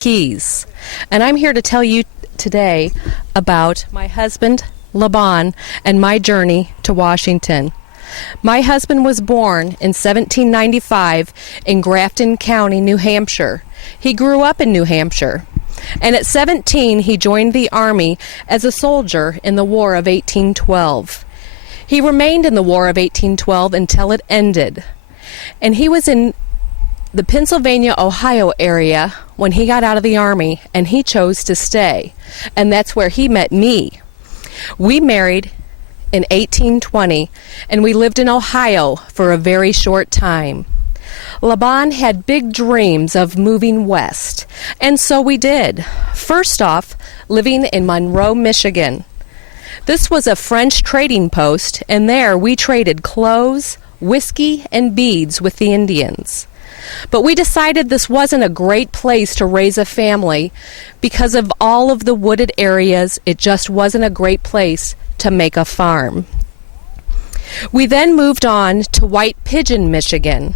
Kyes, and I'm here to tell you today about my husband, Laban, and my journey to Washington. My husband was born in 1795 in Grafton County, New Hampshire. He grew up in New Hampshire, and at 17 he joined the Army as a soldier in the War of 1812. He remained in the War of 1812 until it ended, and he was in the Pennsylvania, Ohio area when he got out of the Army, and he chose to stay, and that's where he met me. We married in 1820, and we lived in Ohio for a very short time. Laban had big dreams of moving west, and so we did. First off, living in Monroe, Michigan. This was a French trading post, and there we traded clothes, whiskey, and beads with the Indians. But we decided this wasn't a great place to raise a family because of all of the wooded areas. It just wasn't a great place to make a farm. We then moved on to White Pigeon, Michigan.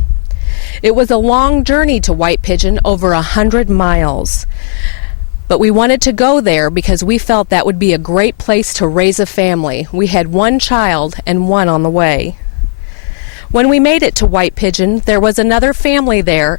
It was a long journey to White Pigeon, over 100 miles. But we wanted to go there because we felt that would be a great place to raise a family. We had one child and one on the way. When we made it to White Pigeon, there was another family there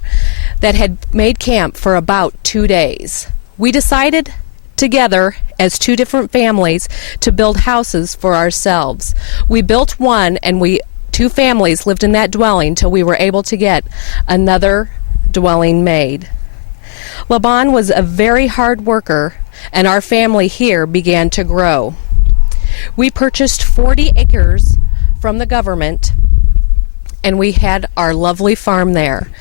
that had made camp for about 2 days. We decided together as two different families to build houses for ourselves. We built one, and two families lived in that dwelling till we were able to get another dwelling made. Laban was a very hard worker, and our family here began to grow. We purchased 40 acres from the government, and we had our lovely farm there.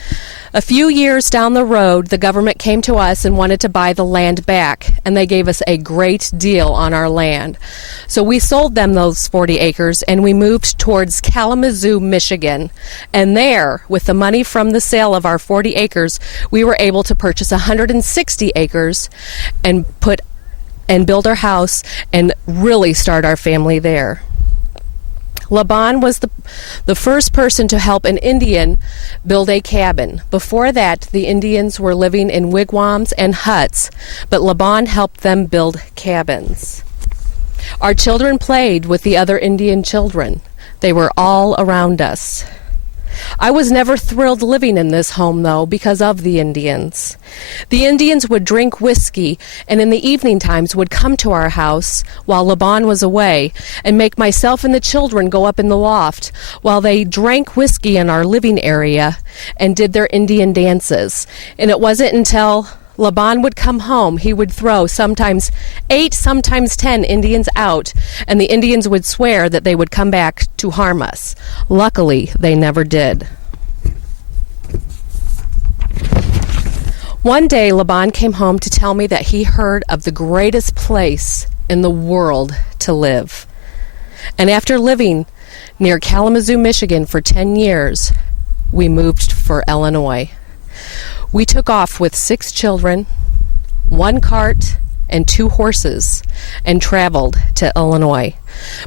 A few years down the road, the government came to us and wanted to buy the land back, and they gave us a great deal on our land. So we sold them those 40 acres, and we moved towards Kalamazoo, Michigan. And there, with the money from the sale of our 40 acres, we were able to purchase 160 acres and build our house and really start our family there. Laban was the first person to help an Indian build a cabin. Before that, the Indians were living in wigwams and huts, but Laban helped them build cabins. Our children played with the other Indian children. They were all around us. I was never thrilled living in this home, though, because of the Indians. The Indians would drink whiskey, and in the evening times would come to our house while Laban was away and make myself and the children go up in the loft while they drank whiskey in our living area and did their Indian dances. And it wasn't until Laban would come home, he would throw sometimes 8, sometimes 10 Indians out, and the Indians would swear that they would come back to harm us. Luckily, they never did. One day, Laban came home to tell me that he heard of the greatest place in the world to live. And after living near Kalamazoo, Michigan for 10 years, we moved for Illinois. We took off with 6 children, 1 cart, and 2 horses, and traveled to Illinois.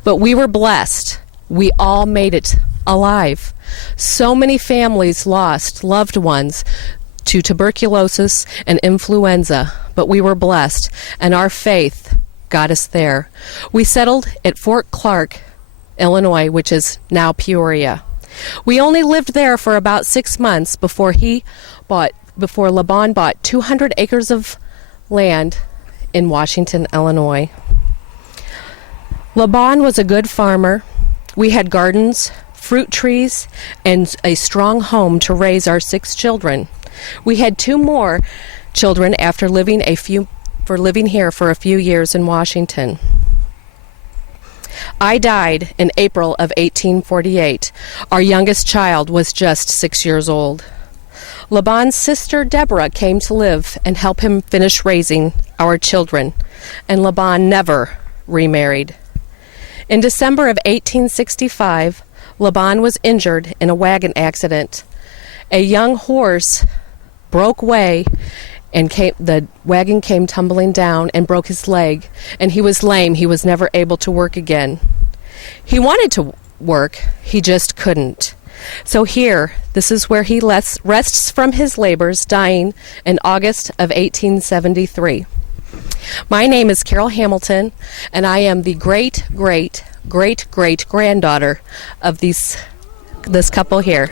But we were blessed. We all made it alive. So many families lost loved ones to tuberculosis and influenza, but we were blessed, and our faith got us there. We settled at Fort Clark, Illinois, which is now Peoria. We only lived there for about 6 months before Laban bought 200 acres of land in Washington, Illinois. Laban was a good farmer. We had gardens, fruit trees, and a strong home to raise our 6 children. We had 2 more children after living here for a few years in Washington. I died in April of 1848. Our youngest child was just 6 years old. Laban's sister Deborah came to live and help him finish raising our children, and Laban never remarried. In December of 1865, Laban was injured in a wagon accident. A young horse broke way, and the wagon came tumbling down and broke his leg, and he was lame. He was never able to work again. He wanted to work, he just couldn't. So here, this is where he rests from his labors, dying in August of 1873. My name is Carol Hamilton, and I am the great-great-great-great-granddaughter of this couple here.